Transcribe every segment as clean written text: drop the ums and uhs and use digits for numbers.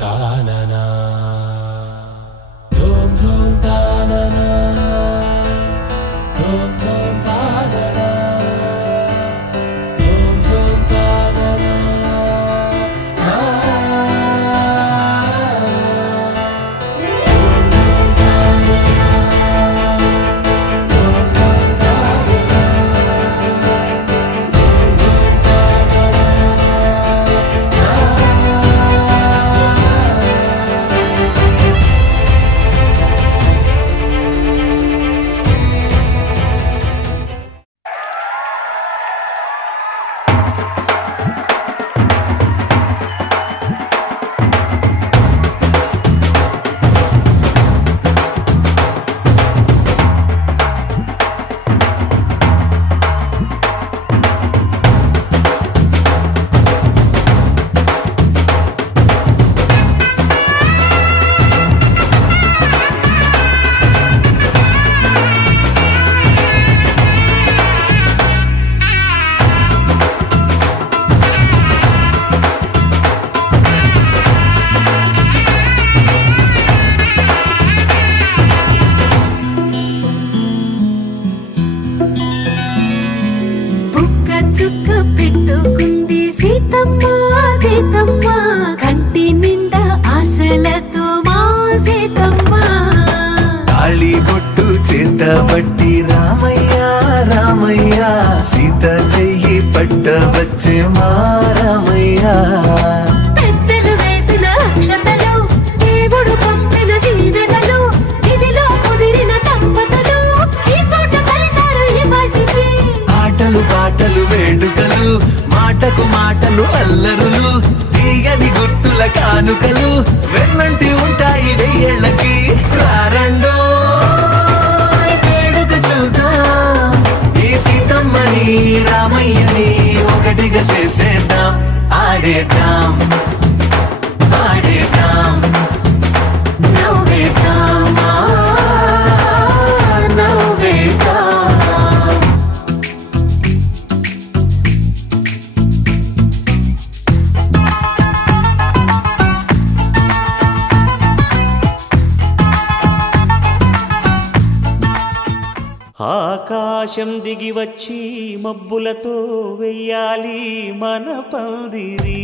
తాననా ధూమ్ ధూమ్ తాననా ధూమ్ ధూమ్ తాననా ధూమ్ ధూమ్ తాననా పట్టి రామయ్య రామయ్య సీత చెయ్యి పట్టవచ్చే మా రామయ్య పెద్దలు వేసిన అక్షతలు దేవుడు పంపిన దీవెనలు ఇవిలో కుదిరిన దంపతులు ఈ చోట కలిసారు ఈ పాటికి ఆటలు పాటలు వేడుకలు మాటకు మాటలు అల్లరులు తీయని గుర్తుల కానుకలు వెన్నంటి ఉంటాయి వెయ్యేళ్ళకి రారండో రామయ్యని ఒకటిగా చేసేద్దాం ఆడేద్దాం ఆడేద్దాం నవ్వేద్దాం నవ్వేద్దాం ఆకాశం దిగి వచ్చి మబ్బులతో వెయ్యాలి మన పందిరి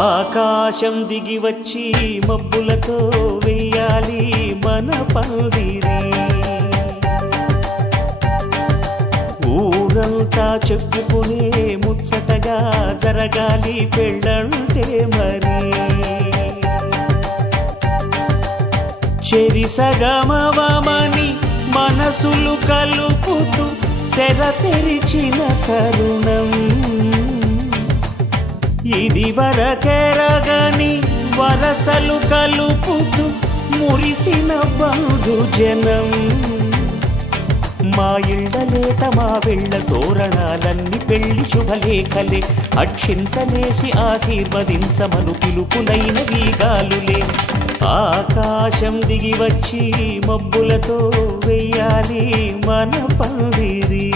ఆకాశం దిగి వచ్చి మబ్బులతో వెయ్యాలి మన పందిరి ఊరంతా చెప్పుకునే ముచ్చటగా జరగాలి పెళ్ళంటే మరి చెరిసగమవమని మనసులు కలుపుతూ తెర తెరిచిన తరుణం ఇది వరకెరగని వరసలు కలుపుతూ మురిసిన బంధు జనం మా ఇళ్ళలేత మా వెళ్ళ తోరణాలన్నీ పెళ్లి శుభలేఖలే అక్షింతలేసి ఆశీర్వదించమను పిలుపులైన వీగాలులే ఆకాశం దిగి వచ్చి మబ్బులతో వెయ్యాలి మన పందిరి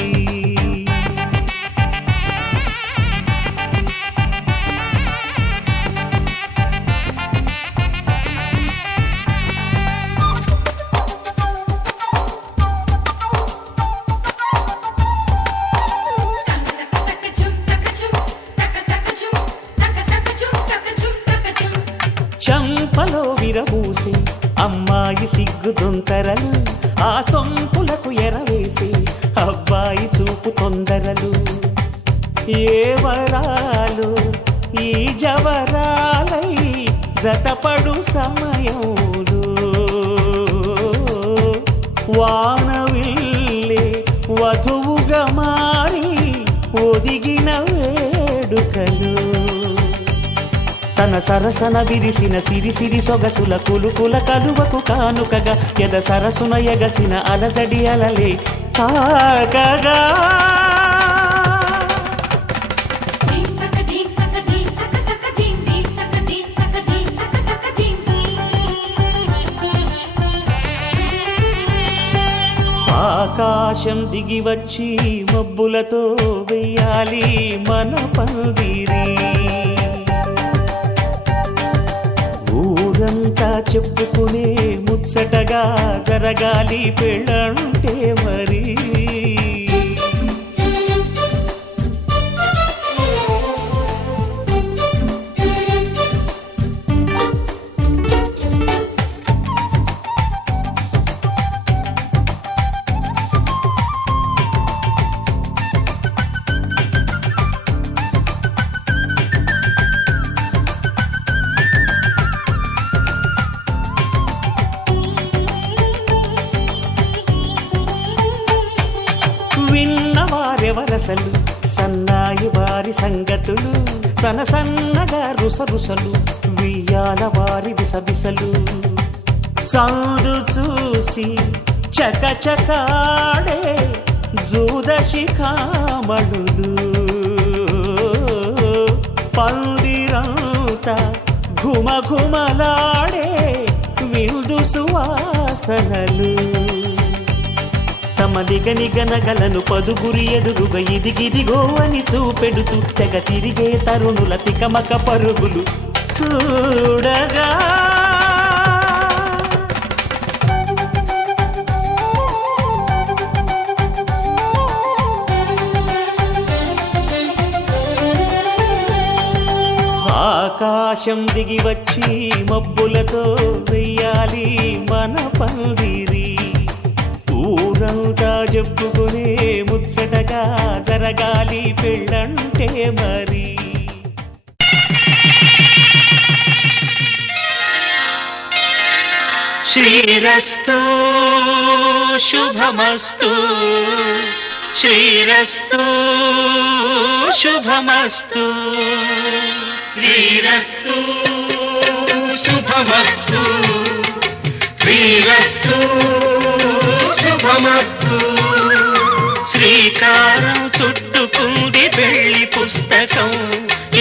చంపలో విరబూసి అమ్మాయి సిగ్గు దొంతరలు ఆ సొంపులకు ఎరవేసి అబ్బాయి చూపు తొందరలు ఏ వరాలు ఈ జవరాలై జతపడు సమయంలో వానవిల్లే వధువుగా మారి ఒదిగిన వేడుకలు తన సరసన విరిసిన సిరిసిరి సొగసుల కులుకుల కలువకు కానుకగా ఎద సరసున ఎగసిన అలజడి అలలే తాకగా ఆకాశం దిగి వచ్చి మబ్బులతో వెయ్యాలి మన పందిరి. ఊరంతా చెప్పుకునే ముచ్చటగా జరగాలి పెళ్ళంటే మరి. విన్నవారెవరసలు సన్నాయి వారి సంగతులు, సనసన్నగా రుసరుసలు వియ్యాల వారి విసవిసలు. సౌదు చూసి చకచకాడే జూదశిఖామణులు, పందిరంతా ఘుమఘుమలాడే విందు సువాసనలు. తమ నిగనిగనగలను పదుగురి ఎదురుగా ఇదిగిదిగో అని చూపెడుతూ తెగ తిరిగే తరుణుల తికమక పరుగులు చూడగా. ఆకాశం దిగి వచ్చి మబ్బులతో వెయ్యాలి మన పందిరి. ఊరంతా చెప్పుకునే ముచ్చటగా జరగాలి పెళ్ళంటే మరి. శ్రీరస్తు శుభమస్తు, శ్రీరస్తు శుభమస్తు, శ్రీరస్తు శుభమస్తు, శ్రీరస్తు శుభమస్తు. శ్రీకారం చుట్టుకుంది పెళ్లి పుస్తకం,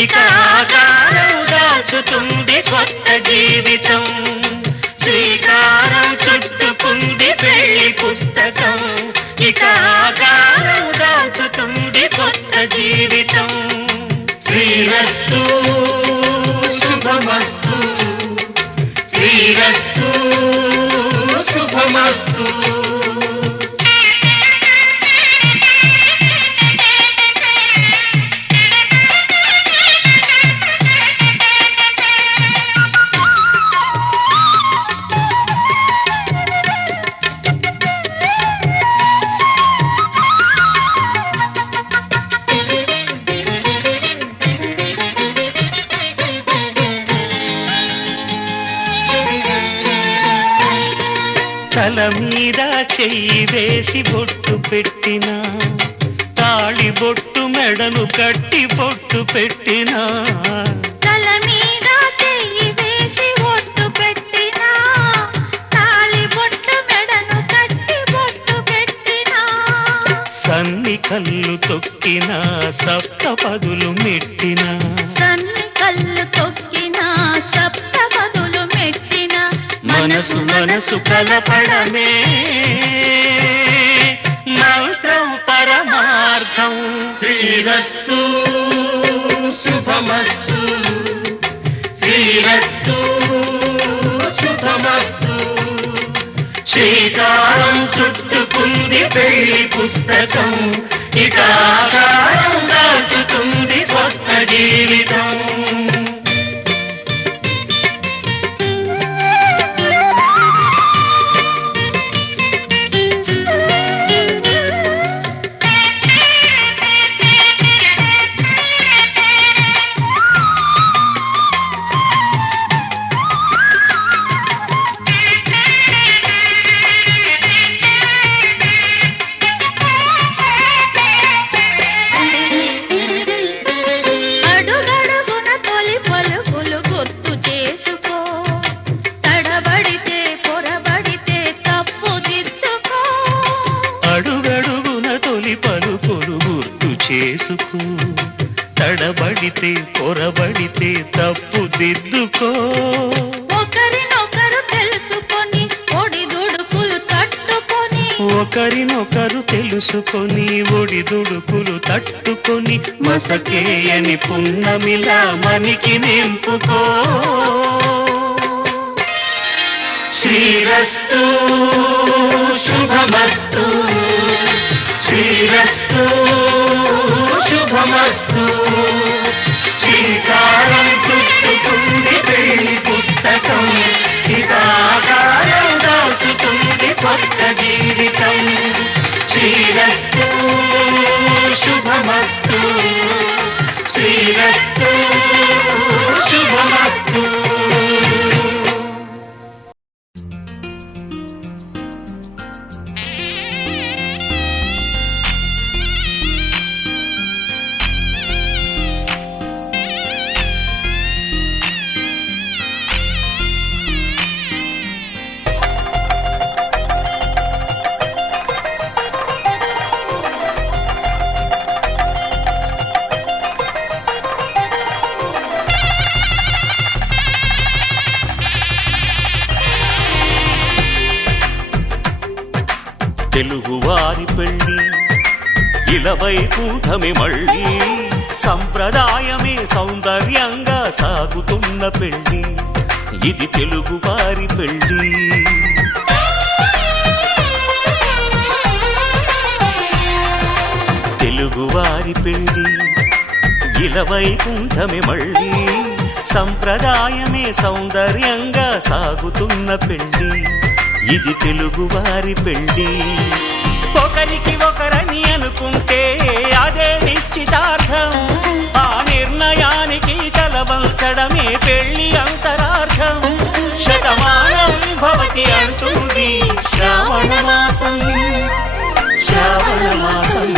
ఇక ఆకారం దాచుతుంది కొత్త జీవితం. శ్రీకారం చుట్టుకుంది పెళ్లి పుస్తకం, ఇక ఆకారం దాచుతుంది కొత్త జీవితం. శ్రీరస్తు శుభమస్తు, శ్రీరస్తు శుభమస్తు. తల మీద చెయ్యి వేసి బొట్టు పెట్టిన, తాళి బొట్టు మెడను కట్టి బొట్టు పెట్టిన, తల మీద చెయ్యి వేసి బొట్టు పెట్టిన, తాళి బొట్టు మెడను కట్టి బొట్టు పెట్టిన, సన్ని కళ్ళు తొక్కిన సప్త పదులు మెట్టిన, సన్ని కళ్ళు తొక్కిన సప్త పదులు మెట్టిన, మనసు మనసు కలపడమే మంత్రం పరమార్థం. శ్రీరస్తు శుభమస్తు, శ్రీరస్తు శుభమస్తు. శ్రీకారం చుట్టుకుంది పెళ్లి పుస్తకం, ఇక ఆకారం దాచుతుంది కొత్త జీవితం. చేసుకో, తడబడితే పొరబడితే తప్పు దిద్దుకో. ఒకరినొకరు తెలుసుకొని ఒడిదుడుకులు తట్టుకొని, ఒకరినొకరు తెలుసుకొని ఒడిదుడుకులు తట్టుకొని మసకేయని పున్నమిలా మనికి నింపుకో. శ్రీరస్తు శుభమస్తు, శ్రీరస్తు శుభమస్తు. శ్రీకారం చుట్టుకుంది పెళ్లి పుస్తకం, ఇకాకారం దాచుతుంది కొత్త జీవితం. శ్రీరస్తు శుభమస్తు, శ్రీరస్తు శుభమస్తు. తెలుగువారి పెళ్ళి ఇలవైకుంఠమి మళ్ళీ, సంప్రదాయమే సౌందర్యంగా సాగుతున్న పెళ్ళి, ఇది తెలుగువారి పెళ్ళి. తెలుగువారి పెళ్ళి ఇలవైకుంఠమి మళ్ళీ, సంప్రదాయమే సౌందర్యంగా సాగుతున్న పెళ్ళి, ఇది తెలుగువారి పెళ్ళి. ఒకరికి ఒకరని అనుకుంటే అదే నిశ్చితార్థం, ఆ నిర్ణయానికి తలవంచడమే పెళ్ళి అంతరార్థం. శతమానం భవతి అంటుంది శ్రావణ మాసం, శ్రావణ మాసం,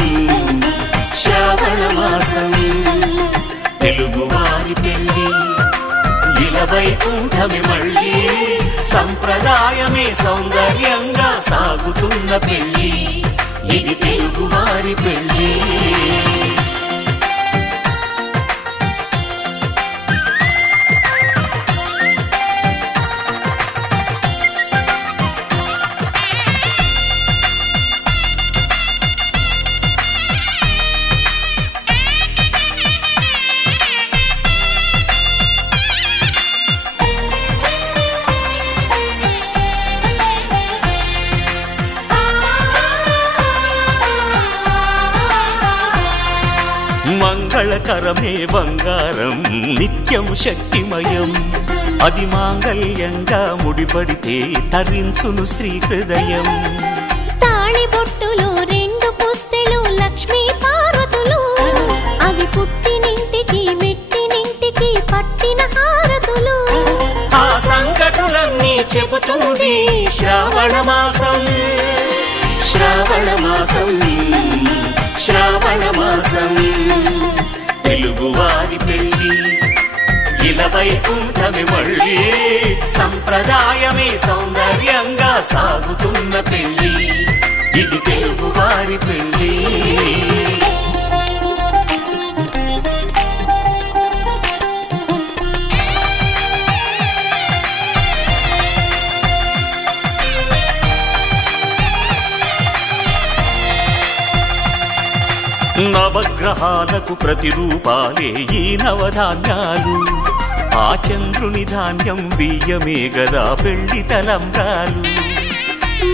శ్రావణ మాసం. తెలుగువారి పెళ్ళి ఇలవైకుంఠమి మళ్ళీ, సంప్రదాయమే సౌందర్యంగా సాగుతున్న పెళ్ళి, ఇది తెలుగువారి పెళ్ళి. మంగళకరమే బంగారం నిత్యం శక్తిమయం, అది మాంగళ్యంగా ముడిపడితే తరించును స్త్రీ హృదయం. తాళిబొట్టులు రెండు పుస్తెలు లక్ష్మీ పార్వతులు, అవి పుట్టినింటికి మెట్టినింటికి పట్టిన హారతులు. ఆ సంగతులన్నీ చెబుతుంది శ్రావణ మాసం, శ్రావణ మాసం, శ్రావణ మాసం. తెలుగువారి పెళ్ళి ఇలవైకుంఠమి మళ్ళీ, సంప్రదాయమే సౌందర్యంగా సాగుతున్న పెళ్ళి, ఇది తెలుగువారి పెళ్ళి. నవగ్రహాలకు ప్రతిరూపాలే ఈ నవధాన్యాలు, ఆ చంద్రుని ధాన్యం బియ్యమే గదా పెళ్లి తలంబ్రాలు.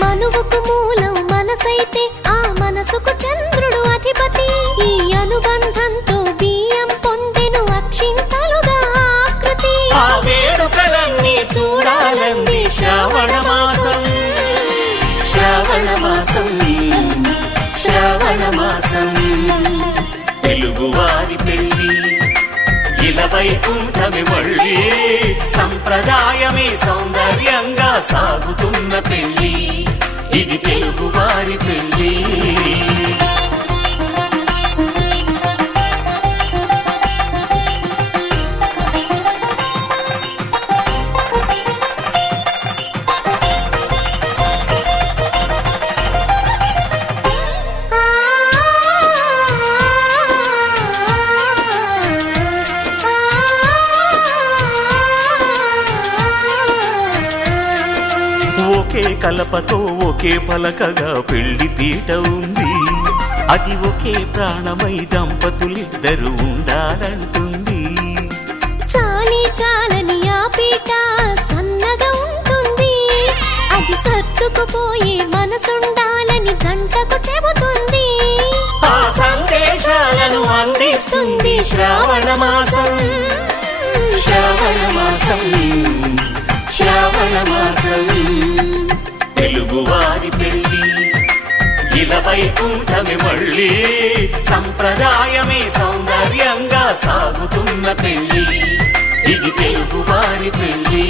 మనువుకు మూలం మనసైతే ఆ మనసుకు చంద్రుడు అధిపతి, ఈ అనుబంధంతో బియ్యం పొందెను అక్షింతలుగా ఆకృతి. ఆ వేడుకలన్నీ చూడాలంది శ్రావణ మాసం, శ్రావణ మాసం, శ్రావణ మాసం. తెలుగువారి పెళ్ళి ఇలవైకుంఠమి మళ్ళీ, సంప్రదాయమే సౌందర్యంగా సాగుతున్న పెళ్ళి, ఇది తెలుగువారి పెళ్ళి. ఒకే కలపతో ఒకే పలకగా పెళ్లి పీట ఉంది. అది ఒకే ప్రాణమై దంపతులిద్దరూ ఉండాలంటుంది. చాలి చాలని ఆ పీట సన్నగా ఉంటుంది. అది సర్దుకుపోయే మనసుండాలని జంటకు చెబుతుంది. ఆ సందేశాలను అందిస్తుంది శ్రావణ మాసం. శ్రావణ మాసం, శ్రావణ మాసం. తెలుగువారి పెళ్లి ఇలా వైకుంఠమే మళ్ళీ. సంప్రదాయమే సౌందర్యంగా సాగుతున్న పెళ్లి. ఇది తెలుగువారి పెళ్లి.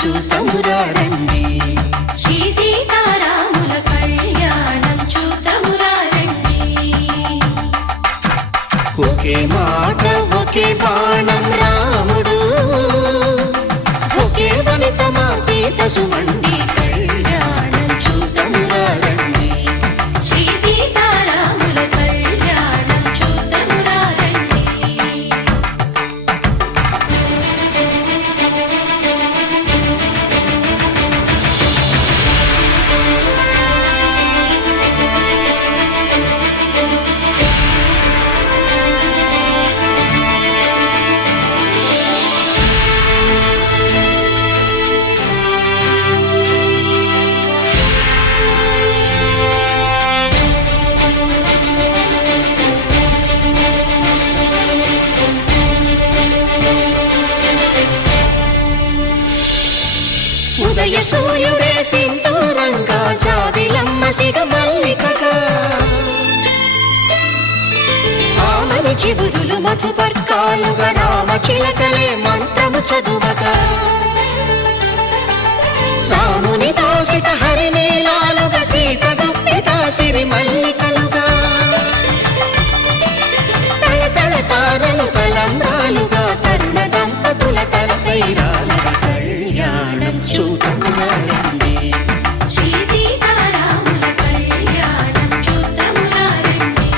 చూతమురారండి, శ్రీ సీతారాముల కళ్యాణం చూతమురారండి. ఒకే మాట ఒకే బాణం రాముడు, ఒకే వనిత మా సీత సుమండి. కళ్యాణం చూతమురారండి, శ్రీ సీతారాముల కళ్యాణం చూతమురారండి. ఉదయ సూర్యుడే సింధూరంగా, జాబిలమ్మ సిగ మల్లికగా, ఆమని చివురులు మధుపర్కాలుగా, రామ చిలకలే మంత్రము చదువగా, రాముని దోసిట హరినీలాలుగా, సీత గుప్పిట సిరి మల్లికలుగా, తళతళ తారలు తలంబ్రాలుగా, తరుణ దంపతుల తలపైరాలుగా. కళ్యాణం చూతమురారండి, శ్రీ సీతారాముల కళ్యాణం చూతమురారండి.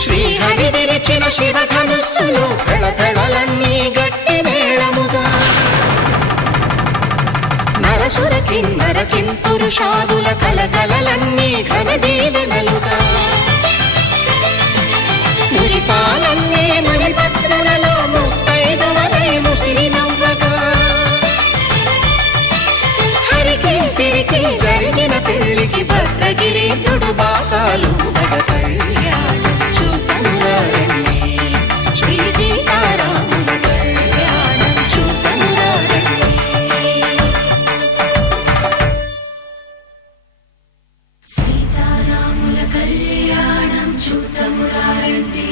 శ్రీహరి విరిచిన శివధనుస్సులు పెళపెళలన్నీ గట్టి మేళముగా, నరసుర కిన్నర కింపురుషాదుల కలకలలన్నీ ఘన దీవెనలుగా, మురిపాలన్నీ మణిపత్రులలో ముత్తైదువలై ముసిరి నవ్వగా, హరికి సిరికి జరిగిన పెళ్లికి భద్రగిరీంద్రుడు బాకాలు మగ. కళ్యాణం చూతమురారండి, శ్రీ సీతారాముల కళ్యాణం చూతమురారండి. సీతారాముల కళ్యాణం చూతమురారండి.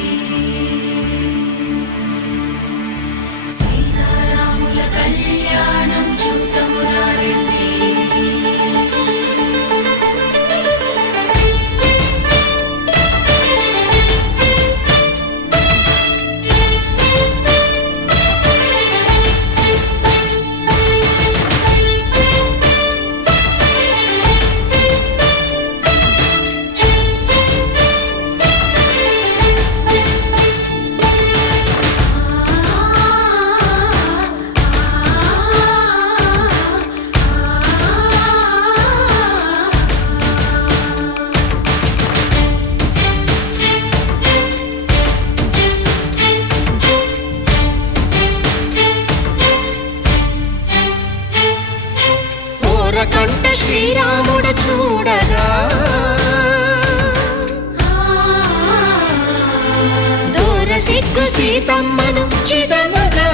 సీతారాముల కళ్యాణం చూతమురారండి. కంట శ్రీరాముడు చూడగా, దూర సిగ్గు సీతమ్మను చిదమగా,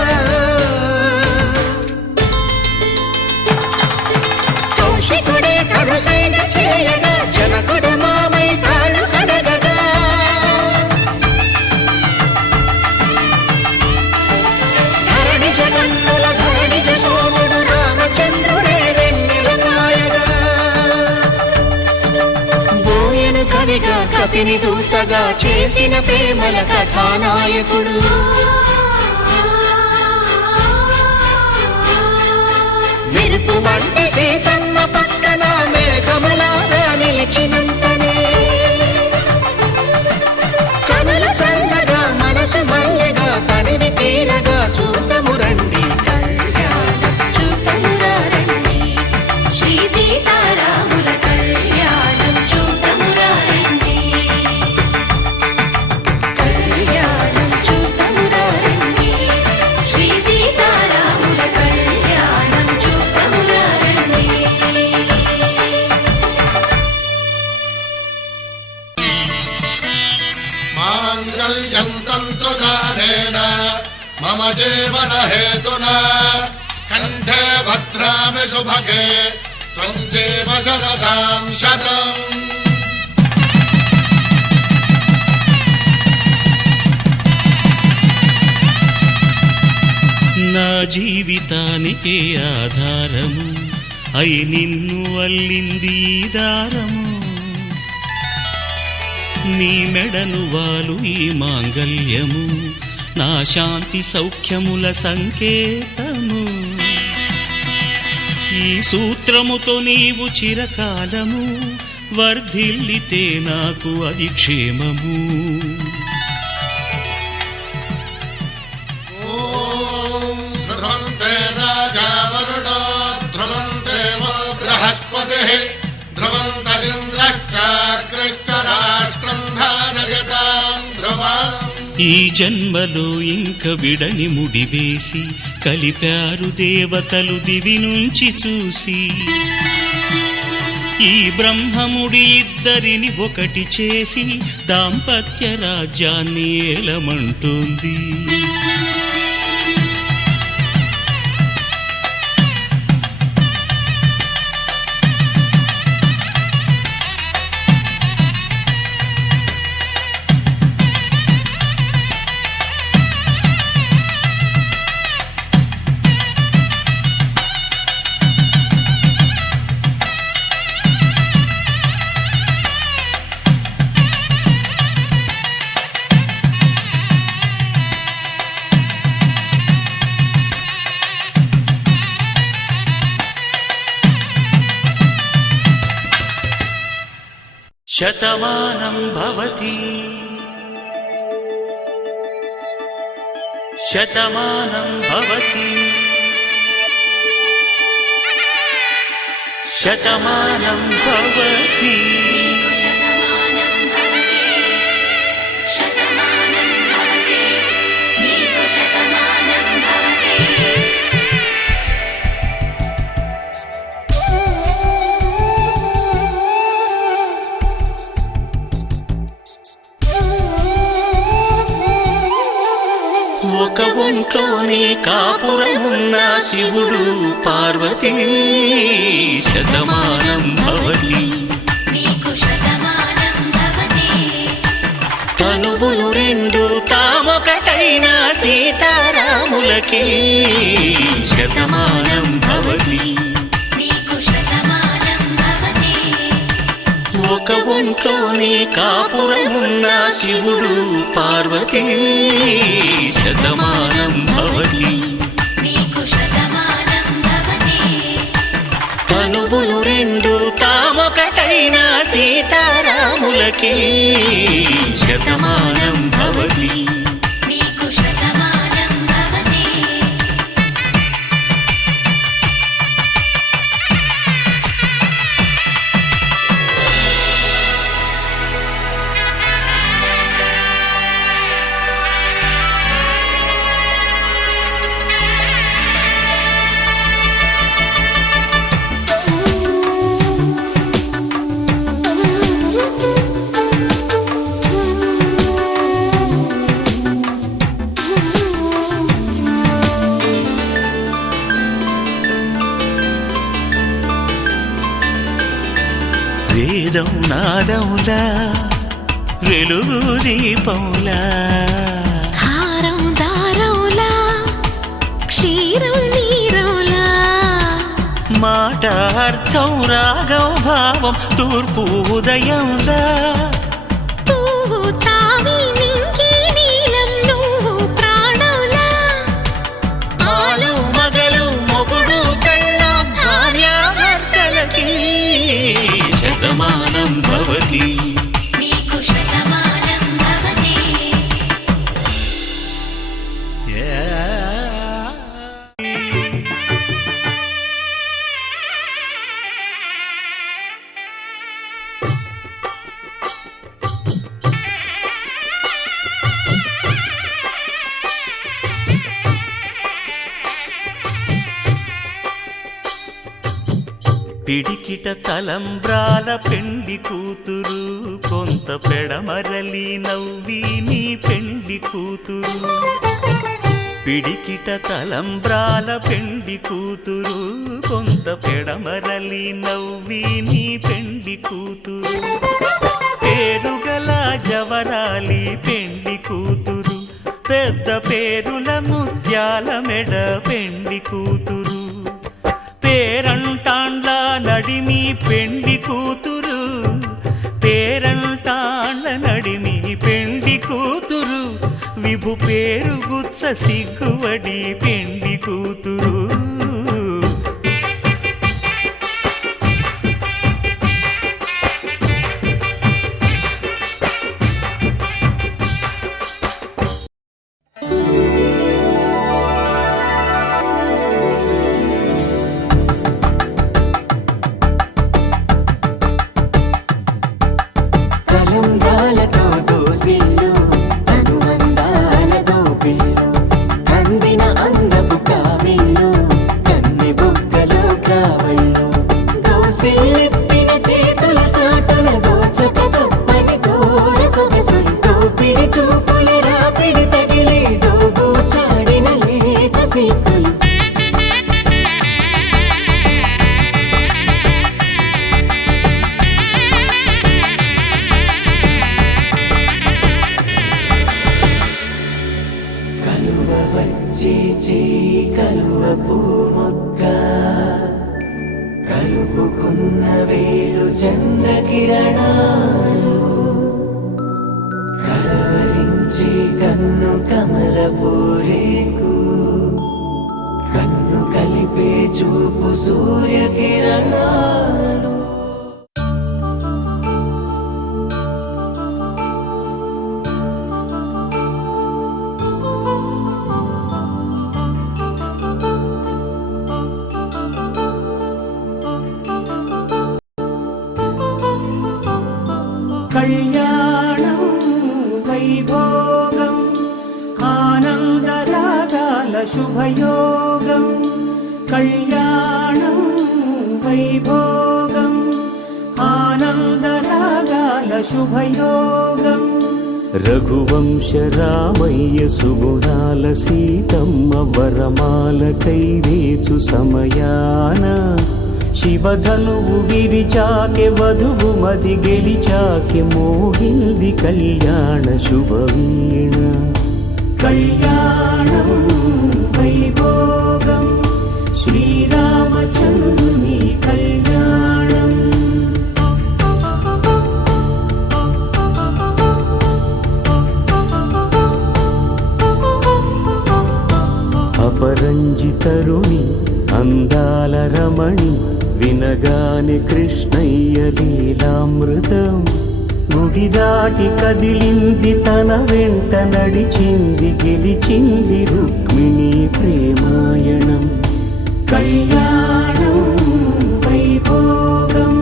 దేవుని దూతగా చేసిన ప్రేమల కథానాయకుడు. మెరుపు వంటి సీతమ్మ పక్కన మేఘములాగా నిలిచినంతనే కనులు చల్లగా మనసు మల్లెగా తనివి తీరగా చూతము రండి, కళ్యాణం చూతమురా రండి. శ్రీ సీతారాముల కళ్యాణం చూతమురా రండి. కళ్యాణం చూతమురా రండి. శ్రీ సీతారాముల కళ్యాణం చూతమురా రండి. మాంగళ్యం తంతునానేన మమ జీవన హేతునా కంఠే భద్రామి శుభగే త్వం జీవ శరదాం శతం. నా జీవితానికే ఆధారము అయి నిన్ను అల్లింది ఈ దారము. నీ మెడను వాలు ఈ మాంగల్యము నా శాంతి సౌఖ్యముల సంకేతము. ఈ సూత్రముతో నీవు చిరకాలము వర్ధిల్లితే నాకు అది క్షేమము. ఓం ధ్రువంతే రాజా వరుణో ధ్రువంతే వో బృహస్పతిః ధ్రువంతరింద్రశ్చాగ్రశ్చ రాష్ట్రం ధారయతాం ధ్రువం. ఈ జన్మలో ఇంక విడని ముడివేసి కలిపారు దేవతలు దివి నుంచి చూసి. ఈ బ్రహ్మముడి ఇద్దరిని ఒకటి చేసి దాంపత్య రాజ్యాన్ని ఏలమంటోంది. శతమానం భవతి శతమానం భవతి శతమానం భవతి. శతమానం భవతి శతమానం భవతి నీకు శతమానం భవతి. ఒక ఒంట్లోనే కాపురమున్న శివుడు పార్వతీ శతమానం భవతి. నీకు శతమానం భవతి. తనువులు రెండు తామొకటైన సీతారాములకి శతమానం భవతి. నీకు శతమానం భవతి. ఒక ఒంట్లోనే కాపురమున్న శివుడు పార్వతీ శతమానం భవతి. నీకు శతమానం భవతి. తనువులు రెండు తామొకటైన సీతారాములకి శతమానం భవతి. నీకు శతమానం భవతి. వేదం నాదములా వెలుగు దీపములా హారం దారవులా క్షీరం నీరవులా మాట అర్థం రాగం భావం తూర్పు ఉదయంలా పిడికిట తలంబ్రాల పెండ్లి కూతురు, కొంత పెడమరలి నవ్వి నీ పెండ్లి కూతురు. పిడికిట తలంబ్రాల పెండ్లి కూతురు, కొంత పెడమరలి నవ్వి నీ పెండ్లి కూతురు. పేరుగల జవరాలి పెండ్లి కూతురు, పెద్ద పేరుల ముత్యాల మెడ పెండ్లి కూతురు. పేరంటాండ్ల నడిమి పెండ్లి కూతురు, పేరంటాండ్ల నడిమి పెండ్లి కూతురు. విభు పేరు గుత్స సిగ్గువడి పెండ్లి కూతురు. తలంబ్రాలతో దోసిళ్ళు, అనుబంధాలతో పిల్లు, అందిన అందపు కావిళ్ళు, కన్నె బుగ్గలో గ్రావళ్ళు. దోసిళ్ళెత్తిన చేతుల చాటున దోచక తప్పని దూర సొగసులు, దోపిడి చూపుల రాపిడి తగిలి దోబూచాడిన లేత సీపులు. కలువ వచ్చే చేయి కలువ పూమొక్క, కలుపుకున్న వేలు చంద్రకిరణాలు, కలవరించే కన్ను కమల పూరేకు, కన్ను కలిపే చూపు సూర్యకిరణాలు. కళ్యాణం వైభోగం ఆనందరాగాల శుభయోగం. కళ్యాణం వైభోగం ఆనందరాగాల శుభయోగం. రఘువంశ రామయ్య సుగుణాల సీతమ్మ వరమాల కైవేచు సమయాన, శివధనువు విరిచాకె వధువు మది గెలిచాకె మోగింది కళ్యాణ శుభవీణ. కళ్యాణం వైభోగం శ్రీరామచంద్రుని కళ్యాణం. అపరంజితరుణి అందాల రమణి, వినగానే కృష్ణయ్య లీలామృతం. గుడి దాటి కదిలింది తన వెంట నడిచింది, గెలిచింది రుక్మిణి ప్రేమాయణం. కళ్యాణం వైభోగం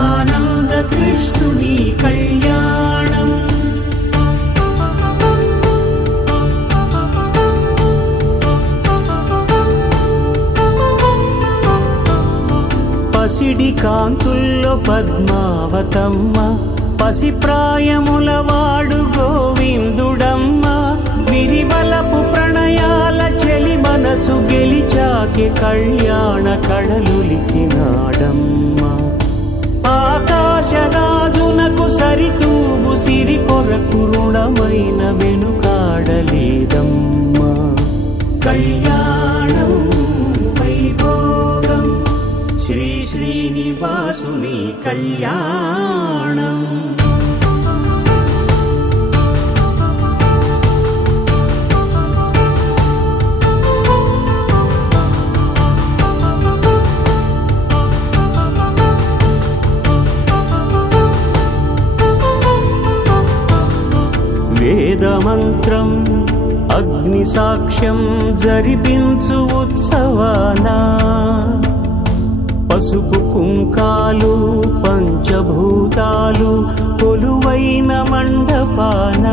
ఆనంద కృష్ణుని కళ్యాణం. పసిడి కాంతుల్లో పద్మావతమ్మ, పసిప్రాయముల వాడు గోవిందుడమ్మ. విరివలపు ప్రణయాల చెలి మనసు గెలిచాకె కళ్యాణ కళలులికినాడమ్మ. ఆకాశరాజునకు సరితూగు సిరి కొరకు రుణమైన వెనుకాడలేదమ్మ. కళ్యాణం వైభోగం శ్రీ శ్రీనివాసుని కళ్యాణం. వేదమంత్రం అగ్ని సాక్ష్యం జరిపించు ఉత్సవానా, పసుపు కుంకాలు పంచభూతాలు కొలువైన మండపాన.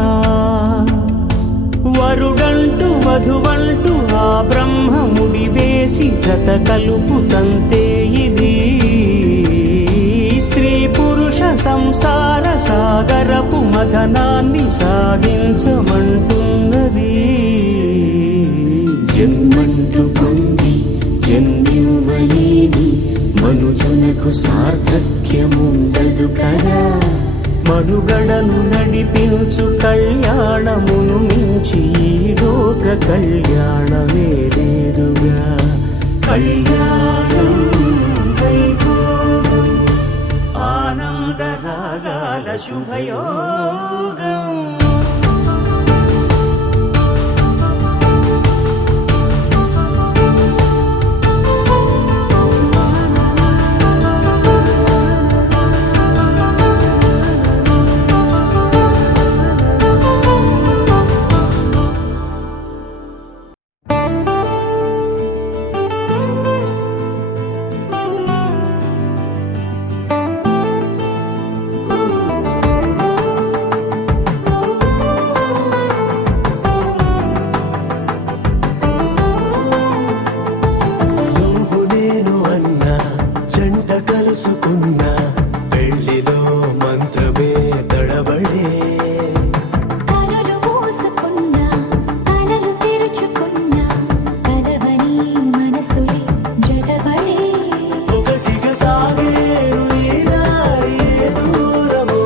వరుడంటూ వధువంటూ ఆ బ్రహ్మముడి వేసి జత కలుపు తంతే ఇది. సంసార సాగరపు మథనాన్ని సాగించమంటున్నది. జన్మంటూ పొంది జన్మివ్వలేని మనుజునకు సార్థక్యముండదు కదా. మనుగడను నడిపించు కళ్యాణమును మించి ఈ లోక కళ్యాణమే లేదుగా. కళ్యాణం వైభోగం ఆనందరాగాల శుభయోగం. కనులు మూసుకున్నా కలలు తెరుచుకున్నా కలవని మనసులే జతబడే. ఒకటిగా సాగేరు ఈ దారి ఏ దూరమో,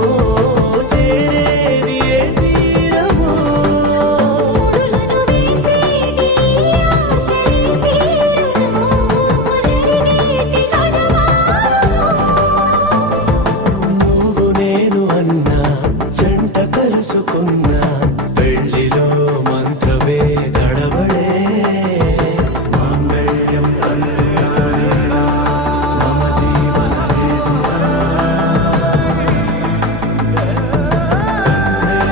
చేరేది ఏ తీరమో. ముడులను వేసేటి ఆశలే తీరును జరిగేటి గడమారును. నువ్వు నేను అన్నా జంట కలుసుకున్నా పెళ్లిలో మంత్రమే గడబడే. మాంగళ్యం కళ్యాణేన మమ జీవన హేతునా.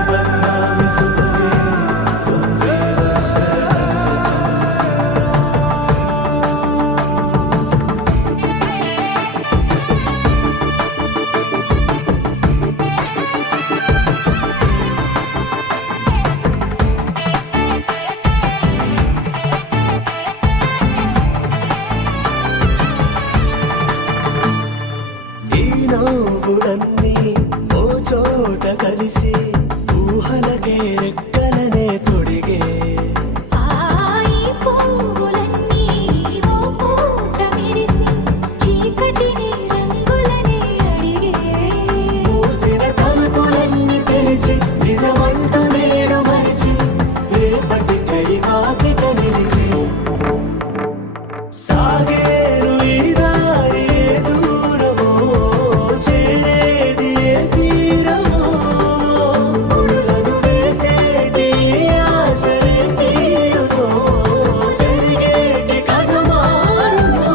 బన్నామి సుభగే త్వం జీవ ఈ నవ్వులన్నీ ఓ చోట కలిసి ఊహలకే రెక్కలనే తొడిగే. ఈ పువ్వులన్నీ ఓ పూట మెరిసి చీకటిని రంగులనే అడిగే. మూసిన తలుపులన్నీ తెరిచి నిజమంటూ నేడు మరిచి రేపటికై వాకిట నిలిచి సాగేరు ఈ దారి ఏ దూరమో, చేరేది ఏ తీరమో. ముడులను వేసేటి ఆశలే తీరునో జరిగేటి కథ మారునో.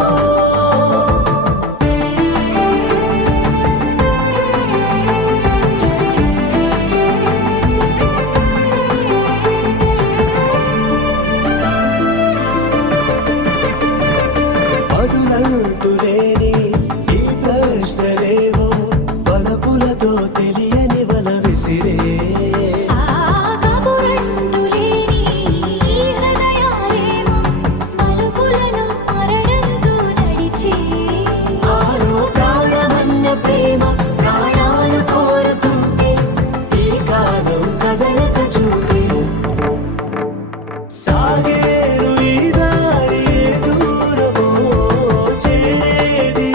పదులంటూ లేని ఈ ప్రశ్నలేవో వలపులతో తెలియని వల విసిరే. కబురంటూ లేని ఈ హృదయాలేమో మలుపులలో మరణంతో నడిచే. ఆరో ప్రాణమన్న ప్రేమ ప్రాణాలు కోరుతుంటే ఈ కాలం కదలక చూసి సాగేరు ఈ దారి ఏ దూరమో, చేరేది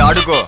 ఆడుకో